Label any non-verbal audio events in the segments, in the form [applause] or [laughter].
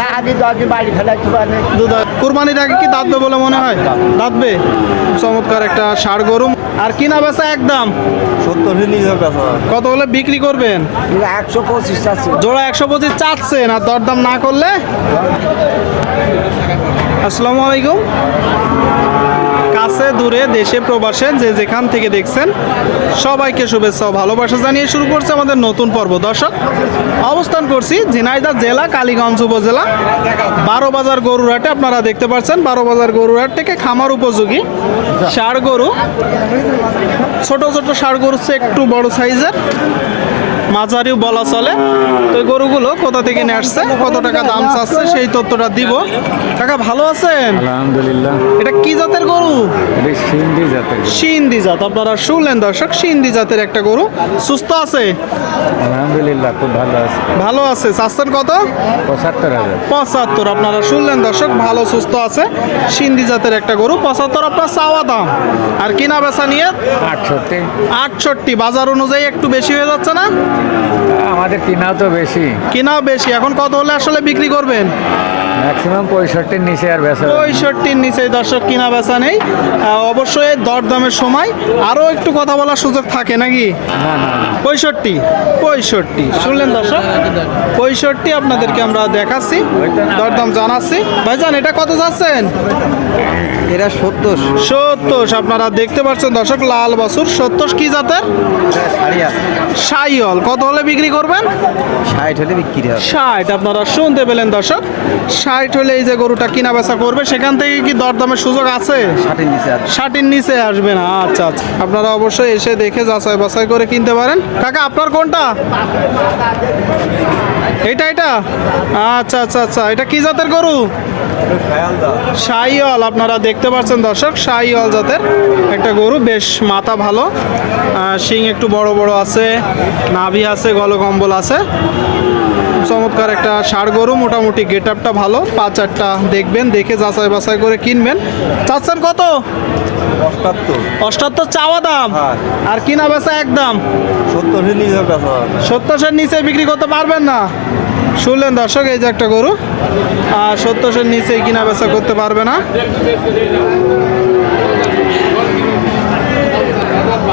না আদি দশ দিন বাড়ি ফেলাইতে পারে দুধ কুরবানির আগে কি দাঁতবে বলে মনে হয়? দাঁতবে চমৎকার একটা সার গরু। আর কিনা বেচা একদম সত্তর কত হলে বিক্রি করবেন? একশো পঁচিশ আছে জোড়া একশো পঁচিশ চাচ্ছেন আর দরদাম না করলে? আসসালামু আলাইকুম। কাছে দূরে দেশে প্রবাসে যে যেখান থেকে দেখছেন সবাইকে শুভেচ্ছা ও ভালোবাসা জানিয়ে শুরু করছে আমাদের নতুন পর্ব। দর্শক অবস্থান করছি ঝিনাইদহ জেলা কালীগঞ্জ উপজেলা বারো বাজার গরুরহাটে। আপনারা দেখতে পাচ্ছেন বারো বাজার গরুরহাট থেকে খামার উপযোগী ষাড় গরু। ছোট ছোট ষাড় গরু একটু বড় সাইজের মাঝারিও বলা চলে। তো এই গরুগুলো কোথা থেকে নিয়ে আসছে কত টাকা দাম চাচ্ছে সেই তথ্যটা দিব। কাকা ভালো আছেন? আলহামদুলিল্লাহ। এটা কি জাতের গরু? সিন্ধি জাত আপনারা শুনলেন দর্শক সিন্ধি জাতের একটা গরু। সুস্থ আছে? আলহামদুলিল্লাহ খুব ভালো আছে। ভালো আছে। চাচ্ছেন কত? পঁচাত্তর হাজার। পঁচাত্তর আপনারা শুনলেন দর্শক ভালো সুস্থ আছে। সিন্ধি জাতের একটা গরু পঁচাত্তর আপনার চাওয়া দাম। আর কিনা বেচা নিয়ে? আটষট্টি। আটষট্টি বাজার অনুযায়ী একটু বেশি হয়ে যাচ্ছে না? আমাদের কিনাও তো বেশি। কিনাও বেশি এখন কত হলে আসলে বিক্রি করবেন? ম্যাক্সিমাম পঁয়ষট্টির নিচে আর বেচা পঁয়ষট্টির নিচে দর্শক কিনা বেচা নেই। অবশ্যই দরদামের সময় আরও একটু কথা বলার সুযোগ থাকে নাকি। পঁয়ষট্টি পঁয়ষট্টি। শুনলেন দর্শক? পঁয়ষট্টি আপনাদেরকে আমরা দেখাচ্ছি দরদাম জানাচ্ছি। ভাইজান এটা কত যাচ্ছেন? এরা সত্তর। সত্তর আপনারা দেখতে পাচ্ছেন দর্শক লাল বছর সত্তর কি জাতের? সাইল কত হলে বিক্রি করবেন? ষাট হলে বিক্রি হবে। ষাট আপনারা শুনতে পেলেন দর্শক। ষাট হলে এই যে গরুটা কিনা বেচা করবে সেখান থেকে কি দরদামের সুযোগ আছে? ষাটের নিচে ষাটের নিচে আসবে না আচ্ছা আচ্ছা। আপনারা অবশ্যই এসে দেখে যাচাই বাছাই করে কিনতে পারেন। কাকা আপনার কোনটা? এটা এটা? আচ্ছা আচ্ছা আচ্ছা। এটা কি জাতের গরু? শাইওয়াল আপনারা দেখতে পাচ্ছেন দর্শক শাইওয়াল জাতের একটা গরু বেশ মাথা ভালো। শিং একটু বড় বড় আছে নাভি আছে গলকম্বল আছে। চমৎকার একটা ষাড় গরু মোটামুটি গেট আপটা ভালো পাঁচ চারটা দেখবেন দেখে যাচাই বাছাই করে কিনবেন। চাচ্ছেন কত? অষ্টাত্তর। চাওয়া দাম? হ্যাঁ। আর কিনা বেচা একদম? সত্তর সত্তরের নিচে বিক্রি করতে পারবেন না? শুনলেন দর্শক, এই যে একটা গরু। আর সত্তরের নিচে কিনা বেচা করতে পারবে না।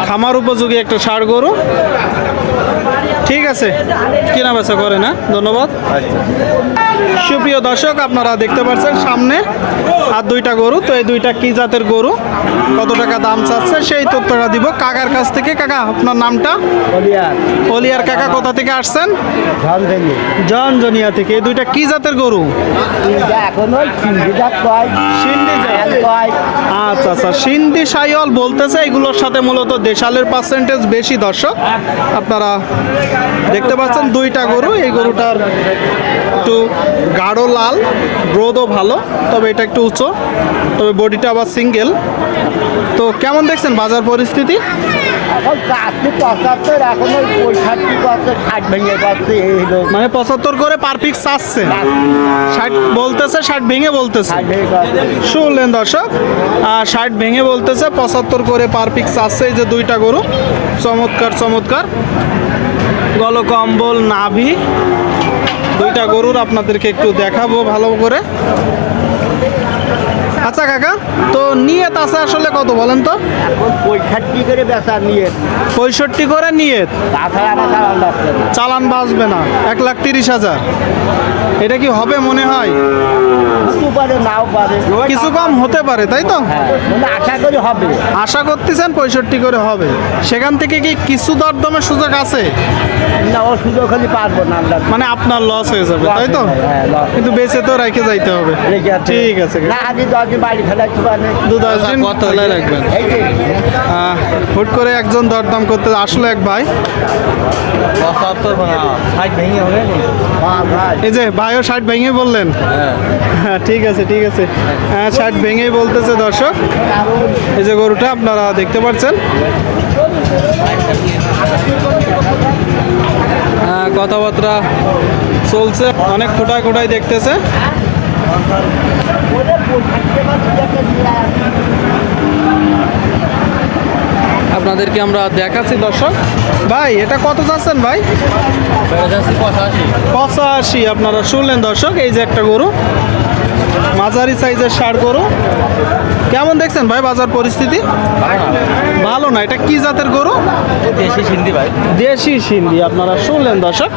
খামার উপযোগী একটা ষাড় গরু। ঠিক আছে। কিনা বেচা করে না, ধন্যবাদ। সুপ্রিয় দর্শক, আপনারা দেখতে পাচ্ছেন সামনে আর দুইটা গরু, তো এই দুইটা কি জাতের গরু, কত টাকা দাম চাচ্ছে সেই তথ্যটা দিব। কাকার কাছ থেকে, কাকা, আপনার নামটা? অলিয়ার কাকা, কোথা থেকে আসছেন? জনজনিয়া থেকে। এই দুইটা কি জাতের গরু? আচ্ছা আচ্ছা সিন্ধি সাইওয়াল বলতেছে, এগুলোর সাথে মূলত দেশালের পার্সেন্টেজ বেশি দর্শক। আপনারা দেখতে পাচ্ছেন দুইটা গরু, এই গরুটার একটু গাঢ় লাল গ্রোথও ভালো, তবে এটা একটু উঁচু, তবে বডিটা আবার সিঙ্গেল। তো কেমন দেখছেন বাজার পরিস্থিতি? মানে পঁচাত্তর করে পার পিক ষাট বলতেছে, ষাট ভেঙে বলতেছে। শুনলেন দর্শক ষাট ভেঙে বলতেছে, পঁচাত্তর করে পার পিক এই যে দুইটা গরু। চমৎকার চমৎকার। গলকম্বল নাভি দুইটা গরুর আপনাদেরকে একটু দেখাবো ভালো করে আচ্ছা কাকা তো নিয়ত আছে আসলে কত বলেন তো পঁয়ষট্টি করে বেচা নিয়ে পঁয়ষট্টি করে নিয়ত চালান বাঁচবে না এক লাখ তিরিশ হাজার এটা কি হবে মনে হয়? কিছু পারে নাও পারে। কিছু কম হতে পারে তাই তো? হ্যাঁ মানে আশা করি হবে। আশা করতেছেন পঁয়ষট্টি করে হবে। সেখান থেকে কি কিছু দরদমের সুযোগ আছে? না ও সুযোগ খালি পারব না মানে আপনার লস হয়ে যাবে তাই তো? হ্যাঁ, কিন্তু বেঁচে তো রেখে যাইতে হবে। ঠিক আছে। না দশ দিন বাড়ি দু দশ দিন রাখবেন? এই হুট করে একজন দরদাম করতে আসলো এক ভাই। হ্যাঁ ভাই। এই যে ভাইও ষাট ভেঙে বললেন? হ্যাঁ। [laughs] ঠিক আছে ঠিক আছে। হ্যাঁ ষাট ভেঙেই বলতেছে দর্শক। এই যে গরুটা আপনারা দেখতে পাচ্ছেন। হ্যাঁ, কথাবার্তা চলছে অনেক খোটায় খোটায় দেখতেছে। আপনাদেরকে আমরা দেখাচ্ছি দর্শক। ভাই এটা কত যাচ্ছেন ভাই? পঁচাশি। আপনারা শুনলেন দর্শক এই যে একটা গরু মাঝারি সাইজের সার গরু। কেমন দেখছেন ভাই বাজার পরিস্থিতি? ভালো না এটা কি জাতের গরু? দেশি সিন্ধি ভাই। দেশি সিন্ধি আপনারা শুনলেন দর্শক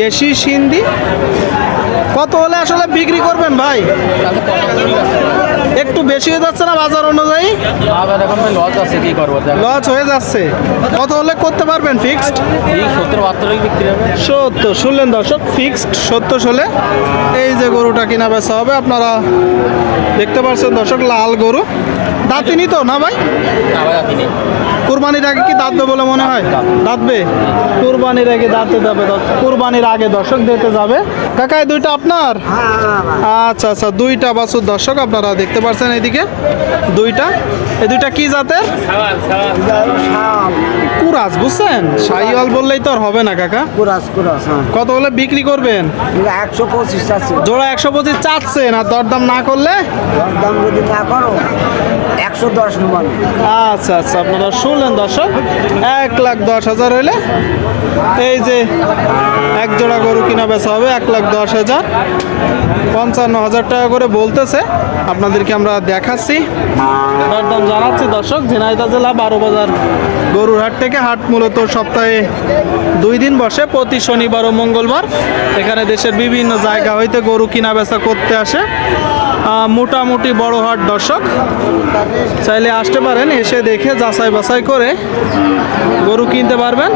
দেশি সিন্ধি। কত হলে আসলে বিক্রি করবেন ভাই? একটু বেশি হয়ে যাচ্ছে না বাজার অনুযায়ী? লস আছে কি করব লস হয়ে যাচ্ছে। কত হলে করতে পারবেন ফিক্সড সত্তর বাহাত্তর বিক্রি হবে। সত্তর শুনলেন দর্শক ফিক্সড সত্তর হলে এই যে গরুটা কিনা বেচা হবে আপনারা দেখতে পাচ্ছেন দর্শক লাল গরু। দাঁতিনি তো না ভাই? কুরবানির আগে কি দাঁতবে বলে মনে হয়? দাঁতবে? কুরবানির আগে দাঁতে যাবে। কুরবানির আগে দর্শক দিতে যাবে। কাকা দুইটা আপনার? আচ্ছা আচ্ছা দুইটা বাছুর দর্শক আপনারা দেখতে পাচ্ছেন এইদিকে দুইটা। এই দুইটা কি জাতের? কুরাস বুঝছেন? সাইওয়াল বললেই তো আর হবে না কাকা। কুরাস কুরাস হ্যাঁ। কত হলে বিক্রি করবেন? একশো পঁচিশ জোড়া একশো পঁচিশ চাচ্ছেন আর দরদাম না করলে? দাম যদি না করো একশো দশ নেবেন আচ্ছা আচ্ছা আপনারা শুনলেন দর্শক, এক লাখ দশ হাজার হলে এই যে এক জোড়া গরু কিনা বেচা হবে, এক লাখ দশ হাজার। পঞ্চান্ন হাজার টাকা করে বলতেছে, আপনাদেরকে আমরা দেখাচ্ছি। দরদাম জানাচ্ছি দর্শক ঝিনাইদা জেলা বারো বাজার। গরুর হাট থেকে হাট মূলত সপ্তাহে দুই দিন বসে, প্রতি শনিবার ও মঙ্গলবার। এখানে দেশের বিভিন্ন জায়গা হইতে গরু কিনা বেচা করতে আসে। মোটামুটি বড় হাট দর্শক। চাইলে আসতে পারেন, এসে দেখে যাচাই বাছাই করে গরু কিনতে পারবেন।